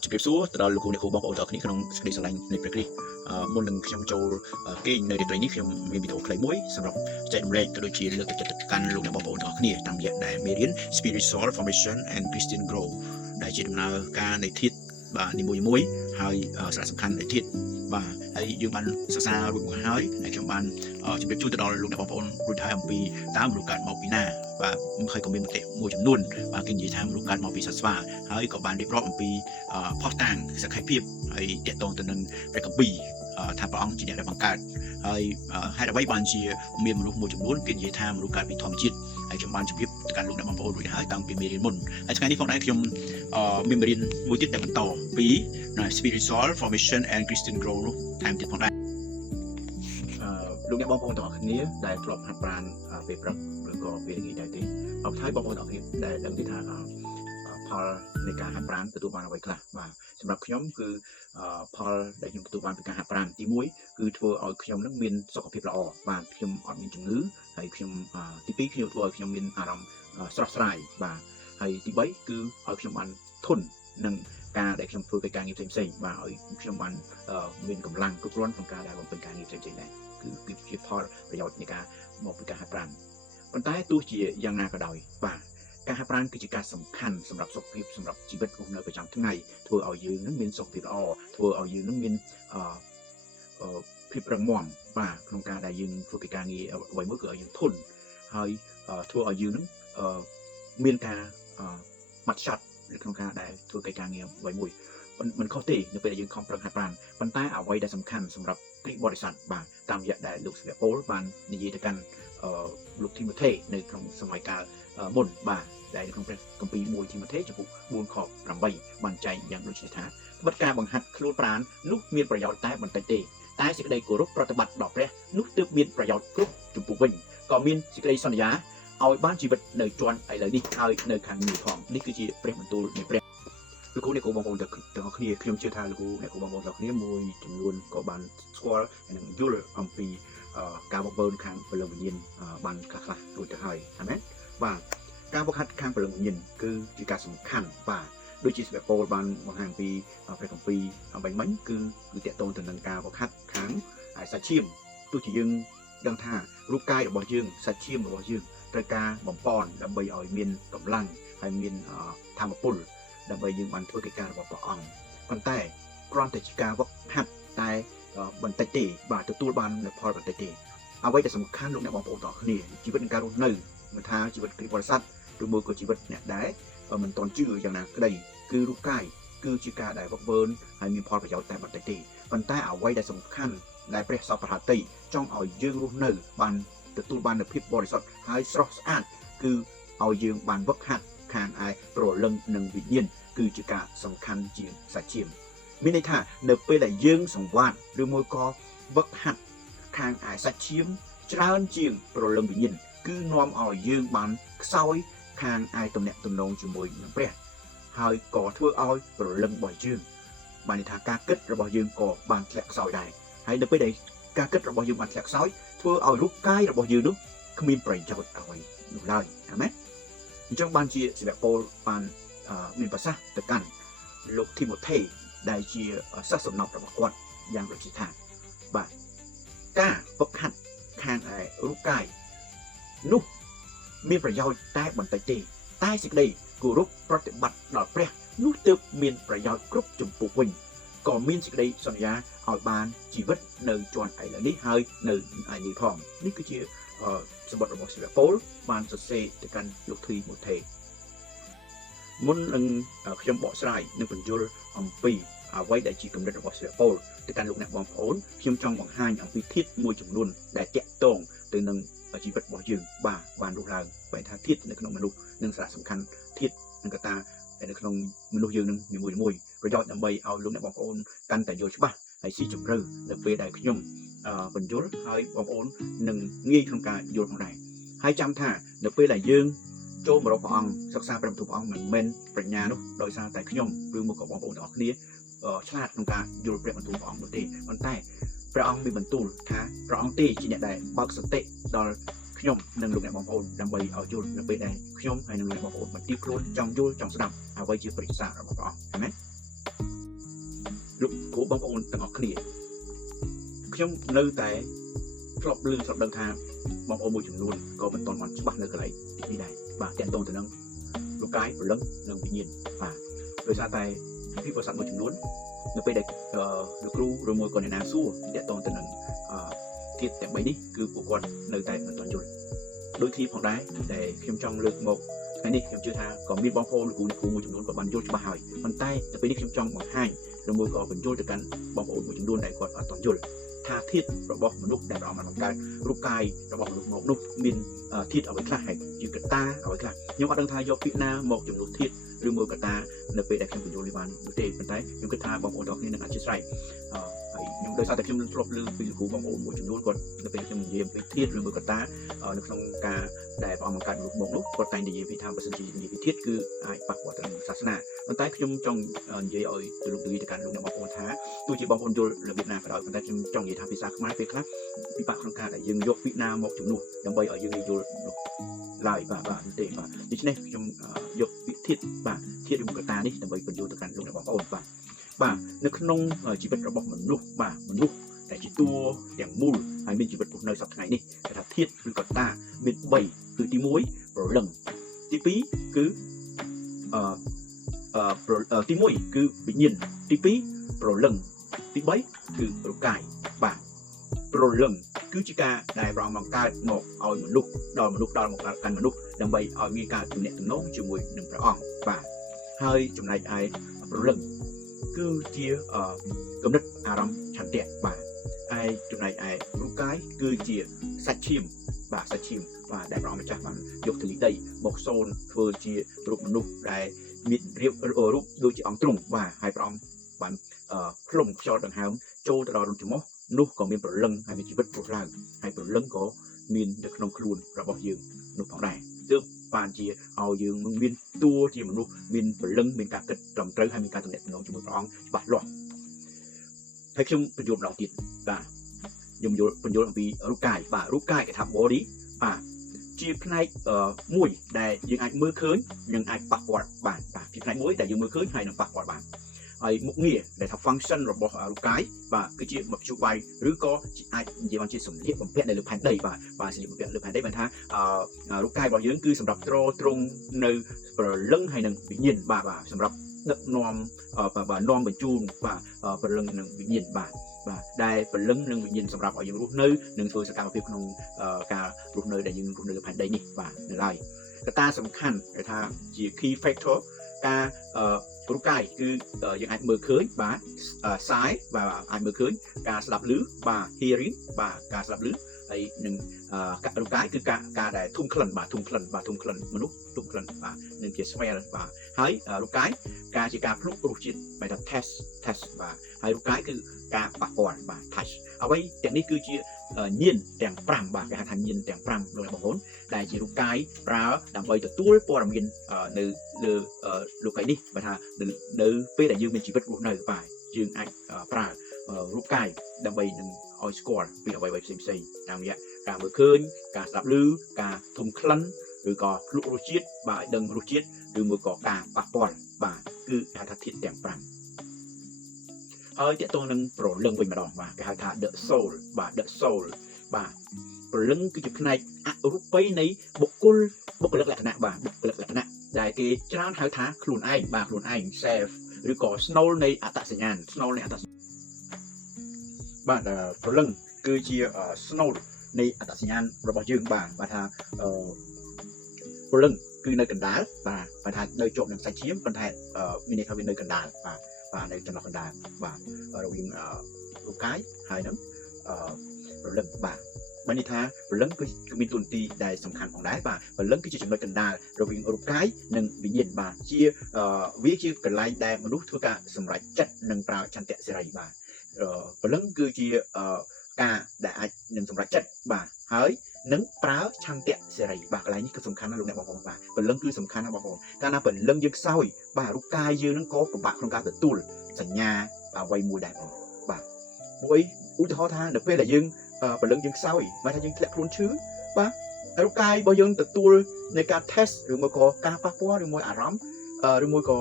ជម្រាបសួរទៅដល់លោកគ្រូអ្នកគ្រូបងប្អូនទាំងអស់គ្នាក្នុងសេចក្តីស្រឡាញ់នៃព្រះគ្រីស្ទមុននឹងខ្ញុំចូលគេងនៅរាត្រីនេះខ្ញុំមានវីដេអូខ្លីមួយសម្រាប់ចែករំលែកក៏ដូចជាលើកទឹកចិត្តទៅកាន់លោកអ្នកបងប្អូនទាំងអស់គ្នាតាមរយៈដែលមេរៀន Spiritual Formation and Christian Growth ដែលជាដំណើរការនៃធាតុបាទនីមួយៗហើយសារៈសំខាន់នៃធាតុបាទហើយយើងបានសិក្សារួចមកហើយខ្ញុំបានជម្រាបជូនទៅដល់លោកអ្នកបងប្អូនរួចហើយអំពីតើមនុស្សកើតមកពីណាបាទហើយក៏មានមតិមួយចំនួនបាទគេនិយាយថាមនុស្សកើតមកពីសត្វស្វាហើយក៏បានរៀបរាប់អំពីផុសតាងសក្ខីភាពហើយតកតងទៅនឹងព្រះគម្ពីរថាព្រះអង្គជាអ្នកដែលបង្កើតហើយហេតុអ្វីបានជាមានមនុស្សមួយចំនួនគេនិយាយថាមនុស្សកើតពីធម្មជាតិហើយខ្ញុំបានជម្រាបទៅកាន់លោកអ្នកបងប្អូនរួចហើយតាំងពីមេរៀនមុនហើយថ្ងៃនេះផងដែរខ្ញុំមានមេរៀនមួយទៀតដែលបន្តពី Spiritual Formation and Christian Growth នោះថែមទៀតផងដែរលោកអ្នកបងប្អូនទាំងអស់គ្នាដែលធ្លាប់ហាត់ប្រាណពេលព្រឹកឬក៏ពេលល្ងាចដែរទេអត់ហើយបងប្អូនទាំងអស់គ្នាដែលដឹងទេថាផលនៃការហាត់ប្រាណទទួលបានអ្វីខ្លះបាទសម្រាប់ខ្ញុំគឺផលដែលខ្ញុំទទួលបានពីការហាត់ប្រាណទី1គឺធ្វើឲ្យខ្ញុំនឹងមានសុខភាពល្អបាទខ្ញុំអត់មានជំងឺហើយខ្ញុំទី2ខ្ញុំធ្វើឲ្យខ្ញុំមានអារម្មណ៍ស្រស់ស្រាយបាទហើយទី3គឺឲ្យខ្ញុំបានធន់នឹងការដែលខ្ញុំធ្វើការងារផ្សេងៗបាទឲ្យខ្ញុំបានមានកម្លាំងគ្រប់គ្រាន់ក្នុងការដែលបំពេញការងារផ្សេងៗដែរគឺជាផលប្រយោជន៍នៃការមកពីការហាត់ប្រាណប៉ុន្តែទោះជាយ៉ាងណាក៏ដោយបាទការហាត់ប្រាណគឺជាការសំខាន់សម្រាប់សុខភាពសម្រាប់ជីវិតរស់នៅប្រចាំថ្ងៃធ្វើឲ្យយើងនឹងមានសុខភាពល្អធ្វើឲ្យយើងនឹងមានភាពរឹងមាំបាទក្នុងការដែលយើងធ្វើការងារអ្វីមួយគឺឲ្យយើងធន់ហើយធ្វើឲ្យយើងនឹងមានការម៉ាត់ឆាត់ក្នុងការដែលធ្វើការងារអ្វីមួយមិនខុសទេនៅពេលដែលយើងខំប្រឹងហាត់ប្រាណប៉ុន្តែអ្វីដែលសំខាន់សម្រាប់គ្រីស្ទបរិស័ទបាទតាមរយៈដែលលោកសាវកប៉ូលបាននិយាយទៅកាន់លោកធីម៉ូថេនៅក្នុងសម័យកាលមុនបាទដែលក្នុងព្រះគម្ពីរ1ធីម៉ូថេចំពុក4ខ8បានចែងយ៉ាងដូចនេះថាត្បិតការបង្ហាត់ខ្លួនប្រាណនោះមានប្រយោជន៍តែបន្តិចទេតែសេចក្តីគោរពប្រតិបត្តិដល់ព្រះនោះទើបមានប្រយោជន៍គ្រប់ចំពោះវិញក៏មានសេចក្តីសន្យាឲ្យបានជីវិតនៅជាន់ឥឡូវនេះហើយនៅខាងនេះផងនេះគឺជាព្រះបន្ទូលនៃព្រះលោកគ្រូអ្នកគ្រូបងប្អូនទាំងអស់គ្នាខ្ញុំជឿថាលោកគ្រូអ្នកគ្រូបងប្អូនទាំងអស់គ្នាមួយចំនួនក៏បានស្គាល់និងយល់អំពីការបង្កើនខាងព្រលឹងវិញ្ញាណបានខ្លះៗរួចទៅហើយអាមែនបាទការបង្ហាត់ខាងព្រលឹងវិញ្ញាណគឺជាការសំខាន់បាទដូចជាសាវកប៉ូលបានបង្ហាញពីព្រះគម្ពីរអំបញ្ញមិញគឺតកតងទៅនឹងការបង្ហាត់ខាងសាច់ឈាមទោះជាយើងដឹងថារូបកាយរបស់យើងសាច់ឈាមរបស់យើងត្រូវការបំពន់ដើម្បីឲ្យមានកម្លាំងហើយមានធម៌ពលដើម្បីយើងបានធ្វើកិច្ចការរបស់ព្រះអង្គប៉ុន្តែគ្រាន់តែជាការវឹកហាត់តែបន្តិចទេបាទទទួលបាននូវផលបន្តិចទេអ្វីដែលសំខាន់លោកអ្នកបងប្អូនទាំងគ្នាជីវិតនៃការរស់នៅមិនថាជីវិតគ្រីស្ទបរិស័ទឬមួយក៏ជីវិតអ្នកដែលមិនទាន់ជឿយ៉ាងណាក្តីគឺរូបកាយគឺជាការដែលវឹកវើហើយមានផលប្រយោជន៍តែបន្តិចទេប៉ុន្តែអ្វីដែលសំខាន់ដែលព្រះសពរហតីចង់ឲ្យយើងរស់នៅបានទទួលបាននូវភាពបរិសុទ្ធហើយស្រស់ស្អាតគឺឲ្យយើងបានវឹកហាត់ខាងឯព្រលឹងនិងវិញ្ញាណគឺជាការសំខាន់ជាងសាច់ឈាមមានន័យថានៅពេលដែលយើងសង្វាតឬមួយក៏វឹកហាត់ខាងឯសាច់ឈាមច្រើនជាងព្រលឹងវិញ្ញាណគឺនាំឲ្យយើងបានខ្សោយខាងឯទំនាក់ទំនងជាមួយនឹងព្រះហើយក៏ធ្វើឲ្យព្រលឹងរបស់យើងបានន័យថាការគិតរបស់យើងក៏បានធ្លាក់ខ្សោយដែរហើយនៅពេលដែលការគិតរបស់យើងបានធ្លាក់ខ្សោយធ្វើឲ្យរូបកាយរបស់យើងនោះគ្មានប្រយោជន៍អ្វីនោះឡើយអាមែនអញ្ចឹងបានជាសាវកប៉ូលបានមានប្រសាសន៍ទៅកាន់លោកធីម៉ូថេដែលជាសិស្សសំណប់របស់គាត់យ៉ាងដូចជាថាបាទការវឹកហាត់ខាងឯរូបកាយនោះមានប្រយោជន៍តែបន្តិចទេតែសេចក្តីគោរពប្រតិបត្តិដល់ព្រះនោះទើបមានប្រយោជន៍គ្រប់ចំពោះវិញក៏មានសេចក្តីសន្យាឲ្យបានជីវិតនៅជាន់ឥឡូវនេះហើយនៅឯនេះផងនេះគឺជាសម្បត្តិរបស់សាវកប៉ូលបានសរសេរទៅកាន់លោកធីម៉ូថេមុននឹងខ្ញុំបកស្រាយនិងបញ្យល់អំពីអ្វីដែលជាគំនិតរបស់សាវកប៉ូលទៅកាន់លោកអ្នកបងប្អូនខ្ញុំចង់បង្ហាញអំពីធាតុមួយចំនួនដែលតាក់ទងទៅនឹងជីវិតរបស់យើងបានរស់ឡើងបែរថាធាតុនៅក្នុងមនុស្សនិងសារៈសំខាន់ធាតុនិងកត្តានៅក្នុងមនុស្សយើងនឹងនីមួយៗប្រយោជន៍ដើម្បីឲ្យលោកអ្នកបងប្អូនកាន់តែយល់ច្បាស់ហើយស៊ីជម្រៅនៅពេលដែលខ្ញុំបញ្យល់ហើយបងប្អូននឹងងាយក្នុងការយល់ផងដែរហើយចាំថានៅពេលដែលយើងចូលមករកព្រះអង្គសិក្សាព្រះបន្ទូលព្រះអង្គមិនមែនប្រាជ្ញានោះដោយសារតែខ្ញុំឬមកក៏បងប្អូនទាំងអស់គ្នាឆ្លាតក្នុងការយល់ព្រះបន្ទូលព្រះអង្គនោះទេប៉ុន្តែព្រះអង្គមានបន្ទូលថាព្រះអង្គទេជាអ្នកដែលបើកសតិដល់ខ្ញុំនិងលោកអ្នកបងប្អូនដើម្បីឲ្យយល់នៅពេលដែលខ្ញុំហើយនិងលោកអ្នកបងប្អូនបានទីខ្លួនចង់យល់ចង់ស្ដាប់អ្វីជាព្រះសាសរបស់ព្រះអង្គអាមែន បងប្អូនទាំងអស់គ្នាខ្ញុំនៅតែធ្លាប់ឮស្រាប់ដឹងថាបងប្អូនមួយចំនួនក៏មិនទាន់បានច្បាស់នៅកន្លែងនេះដែរបាទតាក់ទងទៅនឹងលោកកាយព្រលឹងនិងវិញ្ញាណបាទដោយសារតែពីប្រសាទមួយចំនួននៅពេលដែលលោកគ្រូឬមួយក៏អ្នកណាសួរតាក់ទងទៅនឹងធាតុទាំង3នេះគឺពួកគាត់នៅតែមិនទាន់យល់ដូចគ្នាផងដែរដែលខ្ញុំចង់លើកមកថ្ងៃនេះខ្ញុំជឿថាក៏មានបងប្អូនលោកគ្រូមួយចំនួនក៏បានយល់ច្បាស់ហើយប៉ុន្តែនៅពេលនេះខ្ញុំចង់បង្ហាញឬមួយក៏បញ្យល់ទៅកាន់បងប្អូនមួយចំនួនដែលគាត់អត់ទាន់យល់ថាធាតុរបស់មនុស្សដែលព្រះអង្គបានបង្កើតរូបកាយរបស់មនុស្សមកនោះមានធាតុអ្វីខ្លះហើយកត្តាអ្វីខ្លះខ្ញុំអត់ដឹងថាយកពាក្យណាមកចំនួនធាតុឬមួយកត្តានៅពេលដែលខ្ញុំបញ្យល់នេះបាននោះទេប៉ុន្តែខ្ញុំគិតថាបងប្អូនទាំងគ្នានឹងអធិស្ឋានហើយខ្ញុំដោយសារតែខ្ញុំធ្លាប់លើពីលោកគ្រូបងប្អូនមួយចំនួនគាត់នៅពេលខ្ញុំនិយាយអំពីធាតុឬមួយកត្តានៅក្នុងការដែលព្រះអង្គបង្កើតមនុស្សមកនោះគាត់តែងនិយាយពីថាបើសិនជានិយាយពីធាតុគឺអាចប៉ះពាល់ទៅនឹងសាសនាប៉ុន្តែខ្ញុំចង់និយាយឲ្យទូលំទូលាយទៅកាន់លោកអ្នកបងប្អូនថាទោះជាបងប្អូនយល់របៀបណាក៏ដោយប៉ុន្តែខ្ញុំចង់និយាយថាភាសាខ្មែរពេលខ្លះពិបាកក្នុងការដែលយើងយកពាក្យណាមកជំនួសដើម្បីឲ្យយើងយល់នោះឡើយបាទទេបាទដូច្នេះខ្ញុំយកពាក្យធាតុបាទធាតុឬមួយកត្តានេះដើម្បីបញ្យល់ទៅកាន់លោកអ្នកបងប្អូនបាទនៅក្នុងជីវិតរបស់មនុស្សបាទមនុស្សតែជាតួទាំងមូលហើយមានជីវិតរស់នៅសប្តាហ៍ថ្ងៃនេះគេថាធាតុឬកត្តាមាន3គឺទី1ព្រលឹងទី2គឺទី1គឺវិញ្ញាណទី2ព្រលឹងទី3គឺរូបកាយបាទព្រលឹងគឺជាការដែលព្រះអង្គបង្កើតមកឲ្យមនុស្សដល់មកកាន់មនុស្សដើម្បីឲ្យមានការទំនាក់ទំនងជាមួយនឹងព្រះអង្គបាទហើយចំណែកឯព្រលឹងគឺជាគំនិតអារម្មណ៍ឆន្ទៈបាទឯចំណែកឯរូបកាយគឺជាសាច់ឈាមបាទសាច់ឈាមបាទដែលព្រះអង្គម្ចាស់បានយកធូលីដីមកសូនធ្វើជារូបមនុស្សដែលមានរូបដូចជាអង្គទ្រង់បាទហើយព្រះអង្គបានផ្លុំខ្យល់ដង្ហើមចូលទៅដល់រូបច្រមុះនោះក៏មានព្រលឹងហើយមានជីវិតរស់ឡើងហើយព្រលឹងក៏មាននៅក្នុងខ្លួនរបស់យើងនោះផងដែរទើបបានជាឲ្យយើងមានតួជាមនុស្សមានព្រលឹងមានការគិតត្រឹមត្រូវហើយមានការទំនាក់ទំនងជាមួយព្រះអង្គច្បាស់លាស់ហើយខ្ញុំបញ្យល់ម្ដងទៀតបាទខ្ញុំបញ្យល់អំពីរូបកាយបាទរូបកាយគេថា body បាទជាផ្នែកមួយដែលយើងអាចមើលឃើញនិងអាចប៉ះពាល់បានបាទជាផ្នែកមួយដែលយើងមើលឃើញហើយនឹងប៉ះពាល់បានហើយមុខងារដែលថា function របស់រូបកាយបាទគឺជាមធ្យោបាយឬក៏អាចនិយាយបានជាសម្ភារបំពាក់នៅលើផែនដីបាទសម្ភារបំពាក់លើផែនដីបានថារូបកាយរបស់យើងគឺសម្រាប់ទ្រទ្រង់នៅព្រលឹងហើយនឹងវិញ្ញាណបាទសម្រាប់ដឹកនាំនាំបញ្ជូនបាទព្រលឹងនិងវិញ្ញាណបាទដែលព្រលឹងនិងវិញ្ញាណសម្រាប់ឲ្យយើងរស់នៅនិងធ្វើសកម្មភាពក្នុងការរស់នៅដែលយើងរស់នៅលើផែនដីនេះបាទនៅឡើយកត្តាសំខាន់គេថាជា key factor ការរូបកាយគឺយើងអាចមើលឃើញបាទសាយបាទអាចមើលឃើញការស្ដាប់ឮបាទ hearing បាទការស្ដាប់ឮហើយនឹងរូបកាយគឺការដែលធុំក្លិនបាទធុំក្លិនមនុស្សធុំក្លិនបាទនឹងជា smell បាទហើយរូបកាយការជាការភ្លុករសជាតិបែបថា test បាទហើយរូបកាយគឺការប៉ះពាល់បាទ touch អ្វីទាំងនេះគឺជាញាណទាំង5បាទគេហៅថាញាណទាំង5លោកបងប្អូនដែលជារូបកាយប្រើដើម្បីទទួលព័ត៌មាននៅលើលោកកាយនេះបាទថានៅពេលដែលយើងមានជីវិតរស់នៅបាទយើងអាចប្រើរូបកាយដើម្បីនឹងឲ្យស្គាល់ពីអ្វីៗផ្សេងៗតាមរយៈការមើលឃើញការស្ដាប់ឮការធុំក្លិនឬក៏ភ្លក់រសជាតិបាទឲ្យដឹងរសជាតិឬមួយក៏ការប៉ះពាល់បាទគឺគេហៅថាធាតុទាំង5ហើយតកតងនឹងព្រលឹងវិញម្ដងបាទគេហៅថា the soul បាទ the soul បាទព្រលឹងគឺជាផ្នែកអរូបីនៃបុគ្គលិកលក្ខណៈបាទបុគ្គលិកលក្ខណៈដែលគេច្រើនហៅថាខ្លួនឯងបាទខ្លួនឯង self ឬក៏ snow នៃអត្តសញ្ញាណ snow នៃអត្តសញ្ញាណបាទព្រលឹងគឺជា snow នៃអត្តសញ្ញាណរបស់យើងបាទថាព្រលឹងគឺនៅកណ្ដាលបាទថានៅជាប់នឹងសាច់ឈាមប៉ុន្តែមានន័យថាវានៅកណ្ដាលបាទនៅចន្លោះកណ្ដាលបាទរវាងរូបកាយហើយនឹងព្រលឹងបាទបានន័យថាព្រលឹងគឺមានតួនាទីដែលសំខាន់ផងដែរបាទព្រលឹងគឺជាចំណុចកណ្ដាលរវាងរូបកាយនិងវិញ្ញាណបាទវាជាកន្លែងដែលមនុស្សធ្វើការសម្រេចចិត្តនិងប្រើចន្ទៈសេរីបាទព្រលឹងគឺជាការដែលអាចនឹងសម្រេចចិត្តបាទហើយនឹងប្រើឆន្ទៈសេរីបាទកន្លែងនេះគឺសំខាន់ណាស់លោកអ្នកបងប្អូនបាទព្រលឹងគឺសំខាន់ណាស់បងប្អូនកាលណាព្រលឹងយើងខ្សោយបាទរូបកាយយើងនឹងក៏ពិបាកក្នុងការទទួលសញ្ញាអ្វីមួយដែរបាទមួយឧទាហរណ៍ថានៅពេលដែលយើងព្រលឹងយើងខ្សោយបាទថាយើងធ្លាក់ខ្លួនឈឺបាទរូបកាយរបស់យើងទទួលនៃការ test ឬមួយក៏ការប៉ះពាល់ឬមួយអារម្មណ៍ឬមួយក៏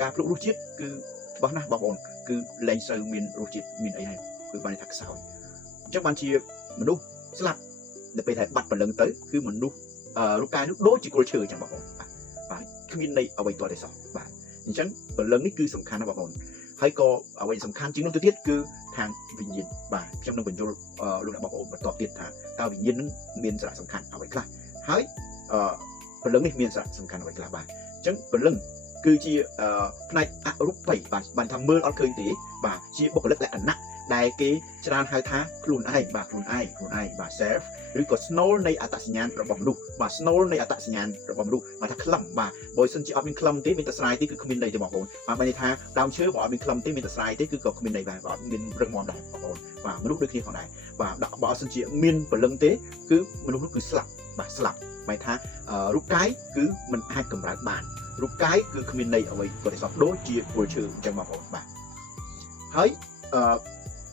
ការភ្លុករសជាតិគឺបោះណាស់បងប្អូន គឺលែងសូវមានរសជាតិមានអីហើយគឺបានថាខ្សោយអញ្ចឹងបានជាមនុស្សស្លាប់នៅពេលដែលបាត់ព្រលឹងទៅគឺមនុស្សរូបកាយនោះដូចជាគល់ឈើអញ្ចឹងបងប្អូនបាទគ្មានន័យអ្វីទាល់តែសោះបាទអញ្ចឹងព្រលឹងនេះគឺសំខាន់ណាស់បងប្អូនហើយក៏អ្វីសំខាន់ជាងនោះទៅទៀតគឺខាងវិញ្ញាណបាទខ្ញុំនឹងបញ្យល់លោកអ្នកបងប្អូនបន្តទៀតថាតើវិញ្ញាណនឹងមានសារៈសំខាន់អ្វីខ្លះហើយព្រលឹងនេះមានសារៈសំខាន់អ្វីខ្លះបាទអញ្ចឹងព្រលឹងគឺជាផ្នែកអរូបីបាទបានថាមើលអត់ឃើញទេបាទជាបុគ្គលិកលក្ខណៈដែលគេច្រើនហៅថាខ្លួនឯងបាទខ្លួនឯងបាទ self ឬក៏ snow នៃអត្តសញ្ញាណរបស់មនុស្សបាទ snow នៃអត្តសញ្ញាណរបស់មនុស្សបាទថាខ្លឹមបាទបើសិនជាអត់មានខ្លឹមទេមានតែស្រាយទេគឺគ្មានន័យទេបងប្អូនបាទបានន័យថាដើមឈើបើអត់មានខ្លឹមទេមានតែស្រាយទេគឺក៏គ្មានន័យដែរអត់មានរឹងមាំដែរបងប្អូនបាទមនុស្សដូចគ្នាផងដែរបាទបើអត់សិនជាមានព្រលឹងទេគឺមនុស្សនោះគឺស្លាប់បាទស្លាប់หมายថារូបកាយគឺมันអាចកម្រើកបានរូបកាយគឺគ្មានន័យអ្វីក៏តែសោះដូចជាគល់ឈើអញ្ចឹងបងប្អូនបាទហើយ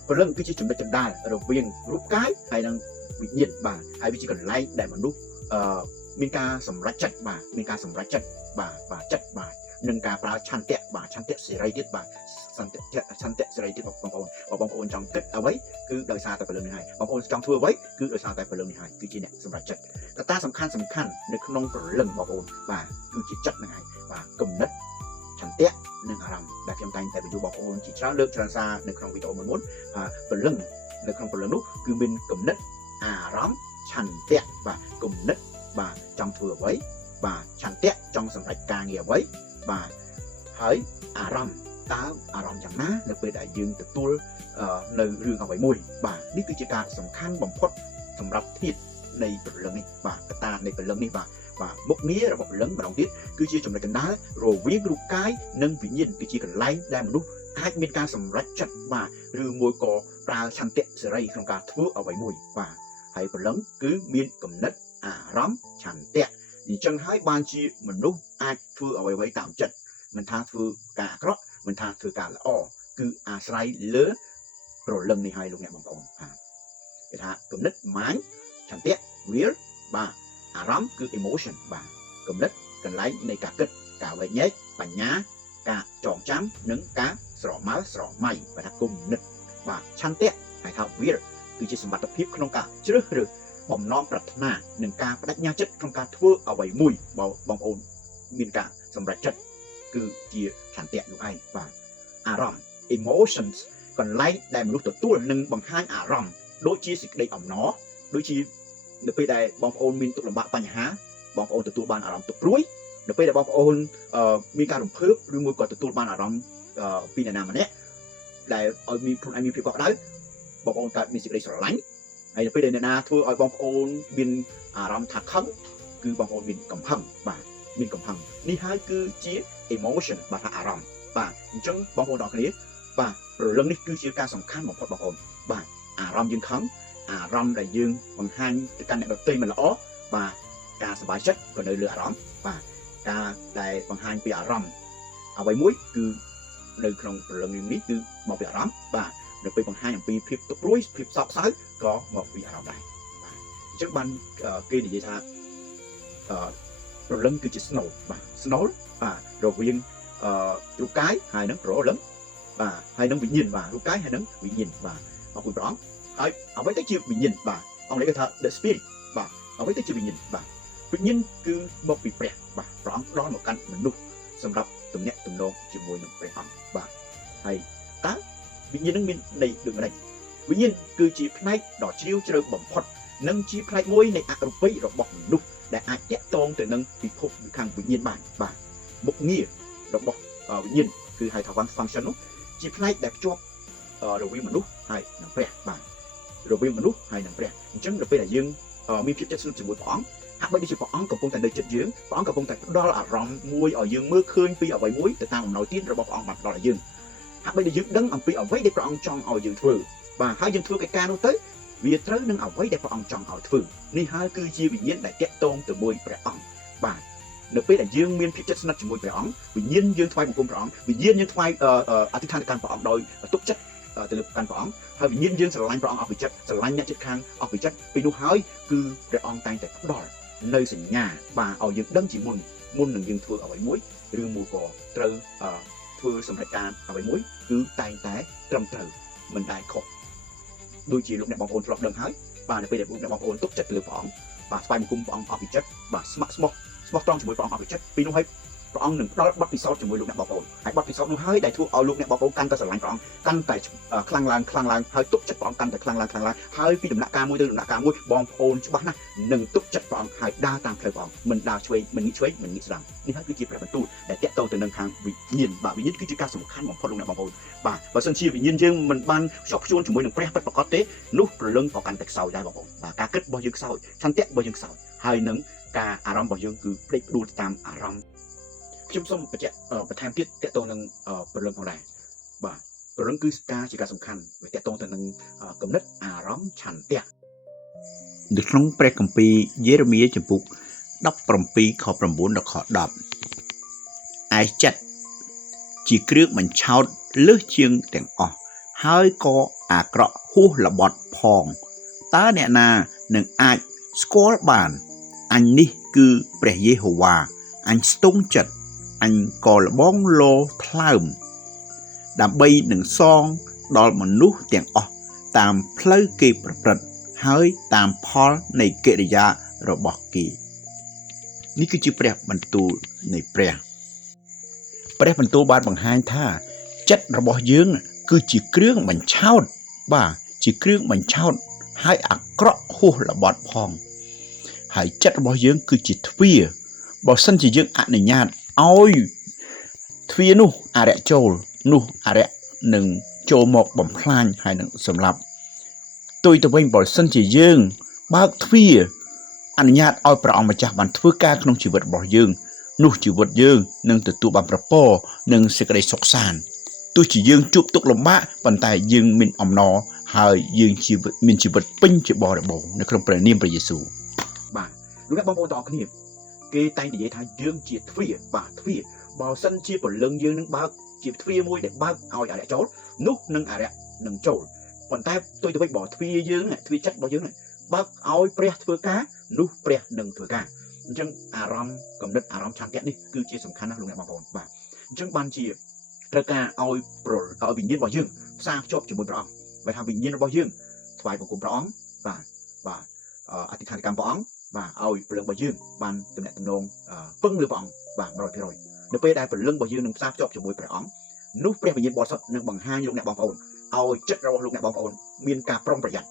ព្រលឹងគឺជាចំណុចកណ្ដាលរវាងរូបកាយហើយនិងវិញ្ញាណបាទហើយវាជាកន្លែងដែលមនុស្សមានការសម្រេចចិត្តបាទមានការសម្រេចចិត្តបាទចិត្តបាទនឹងការប្រើឆន្ទៈបាទឆន្ទៈសេរីទៀតបាទឆន្ទៈសេរីទៀតបងប្អូនបងប្អូនចង់គិតអ្វីគឺដោយសារតែព្រលឹងនេះហើយបងប្អូនចង់ធ្វើអ្វីគឺដោយសារតែព្រលឹងនេះហើយគឺជាអ្នកសម្រេចចិត្តកត្តាសំខាន់នៅក្នុងព្រលឹងបងប្អូនបាទគឺជាចិត្តហ្នឹងហើយបាទគំនិតឆន្ទៈនិងអារម្មណ៍ដែលខ្ញុំតែងតែបញ្យល់បងប្អូនជាច្រើនលើកច្រើនសារនៅក្នុងវីដេអូមុនព្រលឹងនៅក្នុងព្រលឹងនោះគឺមានគំនិតអារម្មណ៍ឆន្ទៈបាទគំនិតបាទចង់ធ្វើអ្វីបាទឆន្ទៈចង់សម្រេចការងារអ្វីបាទហើយអារម្មណ៍តើអារម្មណ៍យ៉ាងណានៅពេលដែលយើងទទួលនៅរឿងអ្វីមួយបាទនេះគឺជាការសំខាន់បំផុតសម្រាប់ធាតុនៃព្រលឹងនេះបាទកត្តានៃព្រលឹងនេះបាទមុខងាររបស់ព្រលឹងម្ដងទៀតគឺជាចំណុចកណ្ដាលរវាងរូបកាយនិងវិញ្ញាណគឺជាកន្លែងដែលមនុស្សអាចមានការសម្រេចចិត្តបាទឬមួយក៏ប្រើឆន្ទៈសេរីក្នុងការធ្វើអ្វីមួយបាទហើយព្រលឹងគឺមានគំនិតអារម្មណ៍ឆន្ទៈអញ្ចឹងហើយបានជាមនុស្សអាចធ្វើអ្វីៗតាមចិត្តមិនថាធ្វើការអាក្រក់មិនថាធ្វើការល្អគឺអាស្រ័យលើព្រលឹងនេះហើយលោកអ្នកបងប្អូនគេថាគំនិត mind ឆន្ទៈ will បាទអារម្មណ៍គឺ emotion បាទគំនិតកន្លែងនៃការគិតការវែកញែកបញ្ញាការចងចាំនិងការស្រមើស្រមៃបាទថាគំនិតបាទឆន្ទៈហៅថា will គឺជាសមត្ថភាពក្នុងការជ្រើសរើសបំណងប្រាថ្នានិងការបដិញ្ញាចិត្តក្នុងការធ្វើអ្វីមួយបងប្អូនមានការសម្រេចចិត្តគឺជាឆន្ទៈនោះឯងបាទអារម្មណ៍ emotions កន្លែងដែលមនុស្សទទួលនិងបង្ហាញអារម្មណ៍ដូចជាសេចក្តីអំណរដូចជានៅពេលដែលបងប្អូនមានទុក្ខលំបាកបញ្ហាបងប្អូនទទួលបានអារម្មណ៍ទុក្ខព្រួយនៅពេលដែលបងប្អូនមានការរំភើបឬមួយក៏ទទួលបានអារម្មណ៍ពីអ្នកណាម្នាក់ដែលឲ្យមានខ្លួនឯងមានភាពកក់ក្ដៅបងប្អូនកើតមានសេចក្តីស្រឡាញ់ហើយនៅពេលដែលអ្នកណាធ្វើឲ្យបងប្អូនមានអារម្មណ៍ថាខឹងគឺបងប្អូនមានកំហឹងបាទមានកំហឹងនេះហើយគឺជា emotion បាទថាអារម្មណ៍បាទអញ្ចឹងបងប្អូនទាំងគ្នាបាទព្រលឹងនេះគឺជាការសំខាន់បំផុតបងប្អូនបាទអារម្មណ៍យើងខឹងអារម្មណ៍ដែលយើងបង្ហាញទៅកាន់អ្នកដទៃមិនល្អបាទការសប្បាយចិត្តក៏នៅលើអារម្មណ៍បាទការដែលបង្ហាញពីអារម្មណ៍អ្វីមួយគឺនៅក្នុងព្រលឹងនេះគឺមកពីអារម្មណ៍បាទនៅពេលបង្ហាញអំពីភាពទុក្ខព្រួយភាពសោកសៅក៏មកពីអារម្មណ៍ដែរបាទអញ្ចឹងបានគេនិយាយថាព្រលឹងគឺជា snow បាទ snow បាទរវាងរូបកាយហើយនឹងព្រលឹងបាទហើយនឹងវិញ្ញាណបាទរូបកាយហើយនឹងវិញ្ញាណបាទអរគុណព្រះអង្គហើយអ្វីទៅជាវិញ្ញាណបាទអង់គ្លេសគេថា the spirit បាទអ្វីទៅជាវិញ្ញាណបាទវិញ្ញាណគឺមកពីព្រះបាទព្រះអង្គផ្ដល់មកកាន់មនុស្សសម្រាប់ទំនាក់ទំនងជាមួយនឹងព្រះអង្គបាទហើយតើវិញ្ញាណនឹងមានន័យដូចម្ដេចវិញ្ញាណគឺជាផ្នែកដ៏ជ្រាលជ្រៅបំផុតនិងជាផ្នែកមួយនៃអរូបីរបស់មនុស្សដែលអាចតាក់ទងទៅនឹងពិភពខាងវិញ្ញាណបានបាទមុខងាររបស់វិញ្ញាណគឺហៅថា one function នោះជាផ្នែកដែលភ្ជាប់រវាងមនុស្សហើយនិងព្រះបាទរវាងមនុស្សហើយនិងព្រះអញ្ចឹងដល់ពេលដែលយើងមានភាពជិតស្និទ្ធជាមួយព្រះអង្គហាក់បីដូចជាព្រះអង្គកំពុងតែនៅជិតយើងព្រះអង្គកំពុងតែផ្ដល់អារម្មណ៍មួយឲ្យយើងមើលឃើញពីអ្វីមួយទៅតាមអំណោយទានរបស់ព្រះអង្គបានផ្ដល់ឲ្យយើងហាក់បីដូចយើងដឹងអំពីអ្វីដែលព្រះអង្គចង់ឲ្យយើងធ្វើបាទហើយយើងធ្វើកិច្ចការនោះទៅវាត្រូវនឹងអ្វីដែលព្រះអង្គចង់ឲ្យធ្វើនេះហើយគឺជាវិញ្ញាណដែលតាក់ទងជាមួយព្រះអង្គបាទនៅពេលដែលយើងមានភាពជិតស្និទ្ធជាមួយព្រះអង្គវិញ្ញាណយើងថ្វាយបង្គំព្រះអង្គវិញ្ញាណយើងថ្វាយអធិដ្ឋានទៅកាន់ព្រះអង្គដោយទុកចិត្តទៅលើកាន់ព្រះអង្គហើយវិញ្ញាណយើងស្រឡាញ់ព្រះអង្គអស់ពីចិត្តស្រឡាញ់អ្នកជិតខាងអស់ពីចិត្តពីនោះហើយគឺព្រះអង្គតែងតែផ្ដល់នៅសញ្ញាបាទឲ្យយើងដឹងជាមុននឹងយើងធ្វើអ្វីមួយឬមួយក៏ត្រូវធ្វើ ធ្វើសម្រាប់ការអ្វីមួយគឺតែងតែត្រឹមត្រូវមិនដែលខុសដូចជាលោកអ្នកបងប្អូនធ្លាប់ដឹងហើយបាទនៅពេលដែលលោកអ្នកបងប្អូនទុកចិត្តលើព្រះអង្គបាទស្វែងបង្គំព្រះអង្គអស់ពីចិត្តបាទស្ម័គ្រស្មោះត្រង់ជាមួយព្រះអង្គអស់ពីចិត្តពីនោះហើយព្រះអង្គនឹងផ្ដល់បទពិសោធន៍ជាមួយលោកអ្នកបងប្អូនហើយបទពិសោធន៍នោះហើយដែលធ្វើឲ្យលោកអ្នកបងប្អូនកាន់តែស្រឡាញ់ព្រះអង្គកាន់តែខ្លាំងឡើងហើយទុកចិត្តព្រះអង្គកាន់តែខ្លាំងឡើងហើយពីដំណាក់កាលមួយទៅដំណាក់កាលមួយបងប្អូនច្បាស់ណាស់នឹងទុកចិត្តព្រះអង្គហើយដើរតាមផ្លូវព្រះអង្គមិនដើរឆ្វេងមិនងាកស្ដាំនេះហើយគឺជាព្រះបន្ទូលដែលតាក់ទងទៅនឹងខាងវិញ្ញាណបាទវិញ្ញាណគឺជាការសំខាន់បំផុតលោកអ្នកបងប្អូនបាទបើសិនជាវិញ្ញាណយើងមិនបានខ្ជាប់ខ្ជួនជាមួយនឹងព្រះពិតប្រាកដទេនោះព្រលឹងក៏កាន់តែខ្សោយដែរបងប្អូនបាទការគិតរបស់យើងខ្សោយឆន្ទៈរបស់យើងខ្សោយហើយនឹងការអារម្មណ៍របស់យើងគឺភ្លេចផ្ដួលតាមអារម្មណ៍ខ្ញុំសូមបញ្ជាក់បន្ថែមទៀតតាក់ទងនឹងព្រលឹងផងដែរបាទព្រលឹងគឺជាការសំខាន់វាតាក់ទងទៅនឹងគំនិតអារម្មណ៍ឆន្ទៈនៅក្នុងព្រះគម្ពីរយេរេមៀចំពុក17ខ9ដល់ខ10ឯចិត្តជាគ្រឿងបញ្ឆោតលើសជាងទាំងអស់ហើយក៏អាក្រក់ហួសល្បត់ផងតើអ្នកណានឹងអាចស្គាល់បានអញនេះគឺព្រះយេហូវ៉ាអញស្ទង់ចិត្តអញក៏លបងលោថ្លើមដើម្បីនឹងសងដល់មនុស្សទាំងអស់តាមផ្លូវគេប្រព្រឹត្តហើយតាមផលនៃកិរិយារបស់គេនេះគឺជាព្រះបន្ទូលនៃព្រះបន្ទូលបានបង្ហាញថាចិត្តរបស់យើងគឺជាគ្រឿងបញ្ឆោតបាទជាគ្រឿងបញ្ឆោតហើយអាក្រក់ហួសល្បត់ផងហើយចិត្តរបស់យើងគឺជាទ្វារបើសិនជាយើងអនុញ្ញាតឲ្យទ្វារនោះអរិយចូលនោះអរិយនឹងចូលមកបំផ្លាញហើយនឹងសម្លាប់ទុយទៅវិញបើសិនជាយើងបើកទ្វារអនុញ្ញាតឲ្យព្រះអង្គម្ចាស់បានធ្វើការក្នុងជីវិតរបស់យើងនោះជីវិតយើងនឹងទទួលបានប្រពរនិងសេចក្តីសុខសាន្តទោះជាយើងជួបទុក្ខលំបាកប៉ុន្តែយើងមានអំណរហើយយើងមានជីវិតពេញជាបរិបូរណ៍នៅក្នុងព្រះនាមព្រះយេស៊ូវបាទលោកអ្នកបងប្អូនទាំងអស់គ្នាគេតែងនិយាយថាយើងជាទ្វារបាទទ្វារបើសិនជាព្រលឹងយើងនឹងបើកជាទ្វារមួយដែលបើកឲ្យអរិយចូលនោះនឹងអរិយនឹងចូលប៉ុន្តែទុយទៅវិញបើទ្វារយើងទ្វារចិត្តរបស់យើងបើកឲ្យព្រះធ្វើការនោះព្រះនឹងធ្វើការអញ្ចឹងអារម្មណ៍កំណត់អារម្មណ៍ឆន្ទៈនេះគឺជាសំខាន់ណាស់លោកអ្នកបងប្អូនបាទអញ្ចឹងបានជាត្រូវការឲ្យវិញ្ញាណរបស់យើងផ្សារភ្ជាប់ជាមួយព្រះអង្គបើថាវិញ្ញាណរបស់យើងថ្វាយបង្គំព្រះអង្គបាទអធិដ្ឋានកម្មព្រះអង្គបាទឲ្យព្រលឹងរបស់យើងបានទំនាក់ទំនងពឹងលើព្រះអង្គបាទ 100% នៅពេលដែលព្រលឹងរបស់យើងនឹងផ្សារភ្ជាប់ជាមួយព្រះអង្គនោះព្រះវិញ្ញាណបរិសុទ្ធនឹងបង្ហាញលោកអ្នកបងប្អូនឲ្យចិត្តរបស់លោកអ្នកបងប្អូនមានការប្រុងប្រយ័ត្ន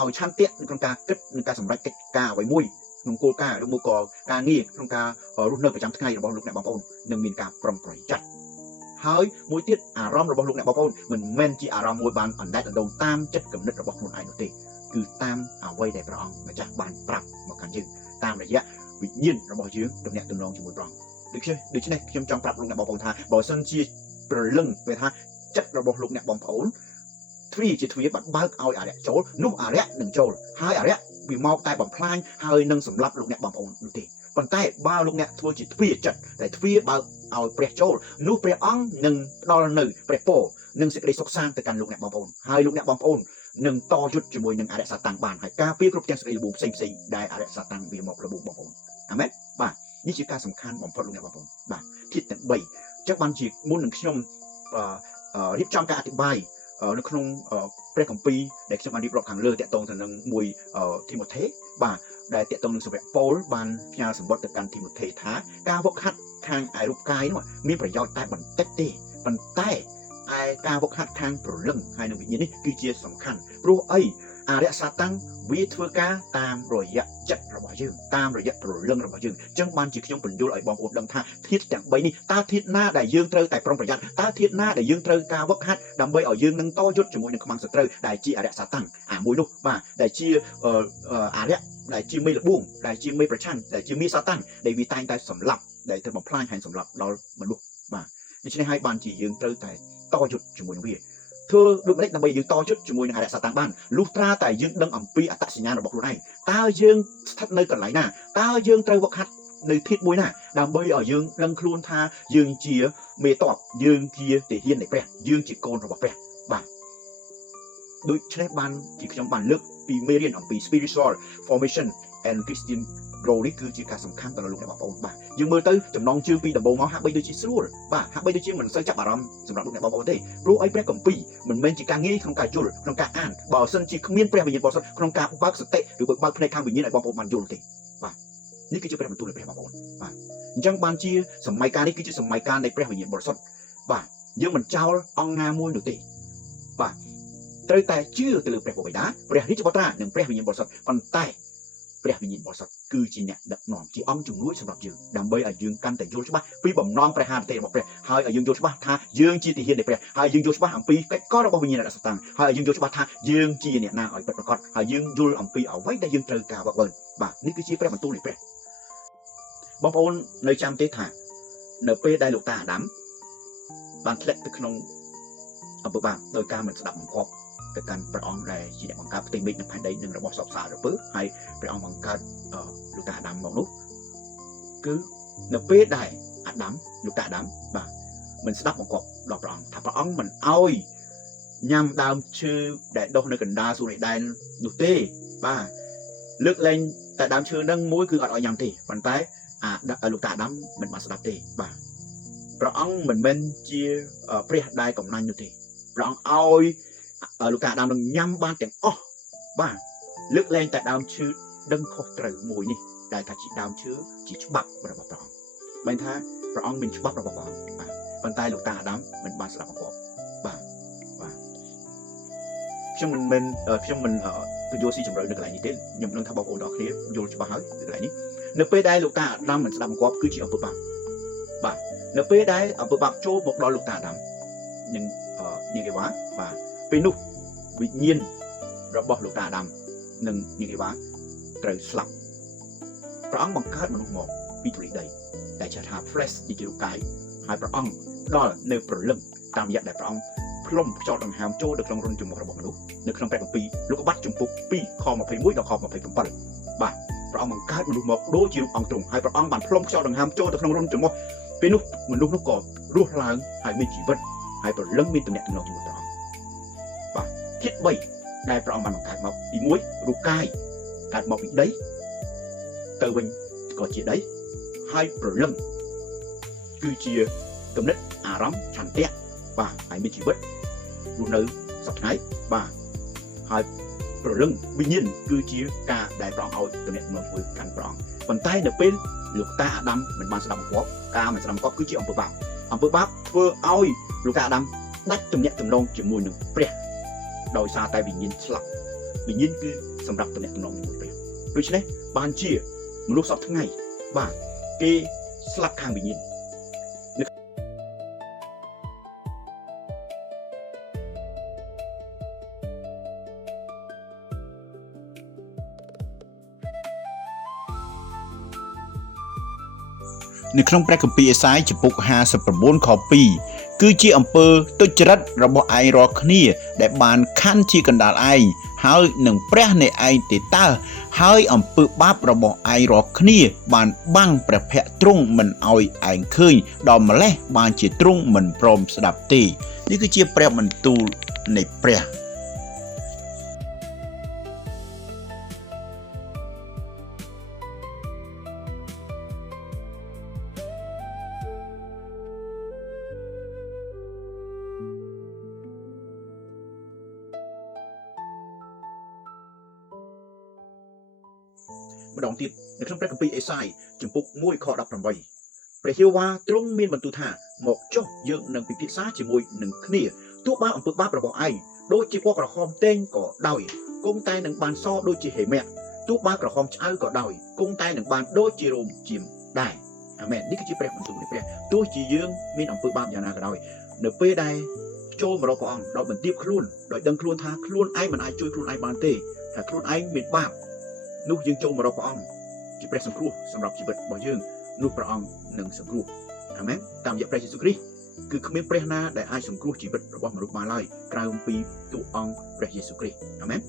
ឲ្យឆន្ទៈក្នុងការគិតនិងការសម្រេចកិច្ចការអ្វីមួយក្នុងគោលការណ៍ឬមួយក៏ការងារក្នុងការរស់នៅប្រចាំថ្ងៃរបស់លោកអ្នកបងប្អូននឹងមានការប្រុងប្រយ័ត្នហើយមួយទៀតអារម្មណ៍របស់លោកអ្នកបងប្អូនមិនមែនជាអារម្មណ៍មួយបានអណ្ដែតអណ្ដូងតាមចិត្តគំនិតរបស់ខ្លួនឯងនោះទេគឺតាមអ្វីដែលព្រះអង្គម្ចាស់បានប្រាប់មកកាន់យើងតាមរយៈវិញ្ញាណរបស់យើងទំនាក់ទំនងជាមួយព្រះអង្គដូច្នេះខ្ញុំចង់ប្រាប់លោកអ្នកបងប្អូនថាបើសិនជាព្រលឹងវាថាចិត្តរបស់លោកអ្នកបងប្អូនទ្វារជាទ្វារបើកឲ្យអរិយចូលនោះអរិយនឹងចូលហើយអរិយវាមកតែបំផ្លាញហើយនឹងសម្លាប់លោកអ្នកបងប្អូននោះទេប៉ុន្តែបើលោកអ្នកធ្វើជាទ្វារចិត្តតែទ្វារបើកឲ្យព្រះចូលនោះព្រះអង្គនឹងផ្ដល់នៅព្រះពរនិងសេចក្តីសុខសាន្តទៅកាន់លោកអ្នកបងប្អូនហើយលោកអ្នកបងប្អូននឹងតយុទ្ធជាមួយនឹងអរិយសាតាំងបានហើយការពារគ្រប់ទាំងសេចក្តីល្បួងផ្សេងដែលអរិយសាតាំងវាមកល្បួងបងប្អូនអាមែនបាទនេះជាការសំខាន់បំផុតលោកអ្នកបងប្អូនបាទធាតុទាំង3អញ្ចឹងបានជាមុននឹងខ្ញុំរៀបចំការអធិប្បាយនៅក្នុងព្រះគម្ពីរដែលខ្ញុំបានរៀបរាប់ខាងលើតាក់ទងទៅនឹងមួយទីម៉ូថេបាទដែលតាក់ទងនឹងសាវកប៉ូលបានផ្ញើសម្បត្តិទៅកាន់ទីម៉ូថេថាការវឹកហាត់ខាងឯរូបកាយនោះមានប្រយោជន៍តែបន្តិចទេប៉ុន្តែឯការវឹកហាត់ខាងព្រលឹងហើយនឹងវិញ្ញាណនេះគឺជាសំខាន់ព្រោះអីអរិយសាតាំងវាធ្វើការតាមរយៈចិត្តរបស់យើងតាមរយៈព្រលឹងរបស់យើងអញ្ចឹងបានជាខ្ញុំបញ្យល់ឲ្យបងប្អូនដឹងថាធាតុទាំង3នេះតើធាតុណាដែលយើងត្រូវតែប្រុងប្រយ័ត្នតើធាតុណាដែលយើងត្រូវការវឹកហាត់ដើម្បីឲ្យយើងនឹងតយុទ្ធជាមួយនឹងខ្មាំងសត្រូវដែលជាអរិយសាតាំងអាមួយនោះបាទដែលជាអរិយដែលជាមេល្បួងដែលជាមេប្រឆាំងដែលជាមេសាតាំងដែលវាតែងតែសម្លាប់ដែលធ្វើបំផ្លាញហើយសម្លាប់ដល់មនុស្សបាទដូច្នេះហើយបានជាយើងត្រូវតែតយុទ្ធជាមួយនឹងវាធ្វើដូចម្តេចដើម្បីយើងតយុទ្ធជាមួយនឹងអរិយសាតាំងបានលុះត្រាតែយើងដឹងអំពីអត្តសញ្ញាណរបស់ខ្លួនឯងតើយើងស្ថិតនៅកន្លែងណាតើយើងត្រូវវឹកហាត់នៅធាតុមួយណាដើម្បីឲ្យយើងដឹងខ្លួនថាយើងជាមេតបយើងជាទាហាននៃព្រះយើងជាកូនរបស់ព្រះបាទដូច្នេះបានជាខ្ញុំបានលើកពីមេរៀនអំពី spiritual formation and Christian role នេះគឺជាការសំខាន់ទៅលើលោកអ្នកបងប្អូនបាទយើងមើលទៅចំណងជើងពីដំបូងមកហាក់បីដូចជាស្រួលបាទហាក់បីដូចជាមិនសូវចាប់អារម្មណ៍សម្រាប់លោកអ្នកបងប្អូនទេព្រោះអីព្រះគម្ពីរមិនមែនជាការងាយក្នុងការយល់ក្នុងការអានបើមិនជាគ្មានព្រះវិញ្ញាណបរិសុទ្ធក្នុងការបើកសតិឬបើកផ្នែកខាងវិញ្ញាណឲ្យបងប្អូនបានយល់ទេបាទនេះគឺជាព្រះបន្ទូលនៃព្រះបងប្អូនបាទអញ្ចឹងបានជាសម័យកាលនេះគឺជាសម័យកាលនៃព្រះវិញ្ញាណបរិសុទ្ធបាទយើងមិនចោលអង្គណាមួយនោះទេបាទត្រូវតែជឿទៅលើព្រះបិតាព្រះរាជបុត្រានិងព្រះវិញ្ញាណបរិសុទ្ធប៉ុន្តែព្រះវិញ្ញាណបរិសុទ្ធគឺជាអ្នកដឹកនាំជាអង្គជំនួយសម្រាប់យើងដើម្បីឲ្យយើងកាន់តែយល់ច្បាស់ពីបំណងព្រះハរតេរបស់ព្រះហើយឲ្យយើងយល់ច្បាស់ថាយើងជាទាហាននៃព្រះហើយយើងយល់ច្បាស់អំពីកិច្ចការរបស់វិញ្ញាណអ្នកសតាំងហើយឲ្យយើងយល់ច្បាស់ថាយើងជាអ្នកណាឲ្យពិតប្រាកដហើយយើងយល់អំពីអ្វីដែលយើងត្រូវការវឹកបាទនេះគឺជាព្រះបន្ទូលនៃព្រះបងប្អូននៅចាំទេថានៅពេលដែលលោកតាអាដាមបានធ្លាក់ទៅក្នុងអំពើបាបដោយការមិនស្ដាប់បង្គាប់ទៅកាន់ព្រះអង្គដែលជាអ្នកបង្កើតផ្ទៃមេឃនិងផែនដីនិងរបស់សពសារពើហើយព្រះអង្គបង្កើតលោកតាអាដាមមកនោះគឺនៅពេលដែលលោកតាអាដាមបាទមិនស្ដាប់បង្គាប់ដល់ព្រះអង្គថាព្រះអង្គមិនអោយញ៉ាំដើមឈើដែលដុះនៅកណ្ដាលសួនឯដែននោះទេបាទលើកលែងតែដើមឈើហ្នឹងមួយគឺអត់ឲ្យញ៉ាំទេប៉ុន្តែលោកតាអាដាមមិនបានស្ដាប់ទេបាទព្រះអង្គមិនមែនជាព្រះដែលកំណាញ់នោះទេព្រះអង្គឲ្យលោកតាអាដាមនឹងញ៉ាំបានទាំងអស់បាទលើកលែងតែដើមឈើដឹងខុសត្រូវមួយនេះដែលថាជាដើមឈើជាច្បាប់របស់ព្រះអង្គបានថាព្រះអង្គមានច្បាប់របស់ព្រះអង្គបាទប៉ុន្តែលោកតាអាដាមមិនបានស្ដាប់បង្គាប់បាទខ្ញុំមិនពន្យល់ស៊ីជម្រៅនៅកន្លែងនេះទេខ្ញុំនឹងថាបងប្អូនទាំងគ្នាយល់ច្បាស់ហើយនៅកន្លែងនេះនៅពេលដែលលោកតាអាដាមមិនស្ដាប់បង្គាប់គឺជាអំពើបាបបាទនៅពេលដែលអំពើបាបចូលមកដល់លោកតាអាដាមនិងនាងអេវ៉ាបាទពេលនោះវិញ្ញាណរបស់លោកតាអាដាមនិងនាងអេវ៉ាត្រូវស្លាប់ព្រះអង្គបង្កើតមនុស្សមកពីធូលីដីដែលហៅថា flesh ជារូបកាយហើយព្រះអង្គដល់នៅព្រលឹងតាមរយៈដែលព្រះអង្គផ្លុំខ្យល់ដង្ហើមចូលទៅក្នុងរន្ធចំមុះរបស់មនុស្សនៅក្នុងព្រះគម្ពីរលោកុបាតចំពុក2ខ21ដល់ខ27បាទព្រះអង្គបង្កើតមនុស្សមកដូចជារូបអង្គទ្រង់ហើយព្រះអង្គបានផ្លុំខ្យល់ដង្ហើមចូលទៅក្នុងរន្ធចំមុះពេលនោះមនុស្សនោះក៏រស់ឡើងហើយមានជីវិតហើយព្រលឹងមានទំនាក់ទំនងជាមួយព្រះអង្គបាទធាតុ3ដែលព្រះអង្គបានបង្កើតមកទី1រូបកាយកើតមកពីដីទៅវិញក៏ជាដីហើយព្រលឹងគឺជាគំនិតអារម្មណ៍ឆន្ទៈបាទហើយមានជីវិតរស់នៅសប្តាហ៍បាទហើយព្រលឹងវិញ្ញាណគឺជាការដែលព្រះអង្គឲ្យទំនាក់ទំនងជាមួយកាន់ព្រះអង្គប៉ុន្តែនៅពេលលោកតាអាដាមមិនបានស្ដាប់បង្គាប់ការមិនស្ដាប់បង្គាប់គឺជាអំពើបាបធ្វើឲ្យលោកតាអាដាមដាច់ទំនាក់ទំនងជាមួយនឹងព្រះដោយសារតែវិញ្ញាណស្លាប់វិញ្ញាណគឺសម្រាប់ទំនាក់ទំនងជាមួយព្រះដូច្នេះបានជាមនុស្សសពថ្ងៃបាទគេស្លាប់ខាងវិញ្ញាណនៅក្នុងព្រះគម្ពីរអេសាយចំពុក59ខ2គឺជាអំពើទុច្ចរិតរបស់ឯងរាល់គ្នាដែលបានខណ្ឌជាកណ្ដាលឯងហើយនឹងព្រះនៃឯងទេតើហើយអំពើបាបរបស់ឯងរាល់គ្នាបានបាំងព្រះភ័ក្ត្រទ្រង់មិនឲ្យឯងឃើញដល់ម្លេះបានជាទ្រង់មិនព្រមស្ដាប់ទេនេះគឺជាព្រះបន្ទូលនៃព្រះម្ដងទៀតនៅក្នុងព្រះគម្ពីរអេសាយចំពុក1ខ18ព្រះយេហូវ៉ាទ្រង់មានបន្ទូលថាមកចុះយើងនឹងពិភាក្សាជាមួយនឹងគ្នាទោះបើអំពើបាបរបស់ឯងដូចជាពណ៌ក្រហមតេងក៏ដោយគង់តែនឹងបានសដូចជាហេម៉ាក់ទោះបើក្រហមឆ្អៅក៏ដោយគង់តែនឹងបានដូចជារោមជាមដែរអាមែននេះគឺជាព្រះបន្ទូលនៃព្រះទោះជាយើងមានអំពើបាបយ៉ាងណាក៏ដោយនៅពេលដែលចូលមករកព្រះអង្គដោយបន្ទាបខ្លួនដោយដឹងខ្លួនថាខ្លួនឯងមិនអាចជួយខ្លួនឯងបានទេថាខ្លួនឯងមានបាបនោះយើងចូលមករកព្រះអង្គជាព្រះសង្គ្រោះសម្រាប់ជីវិតរបស់យើងនោះព្រះអង្គនឹងសង្គ្រោះអាមែនតាមរយៈព្រះយេស៊ូវគ្រីស្ទគឺគ្មានព្រះណាដែលអាចសង្គ្រោះជីវិតរបស់មនុស្សបានឡើយក្រៅពីតួអង្គព្រះយេស៊ូវគ្រីស្ទអាមែន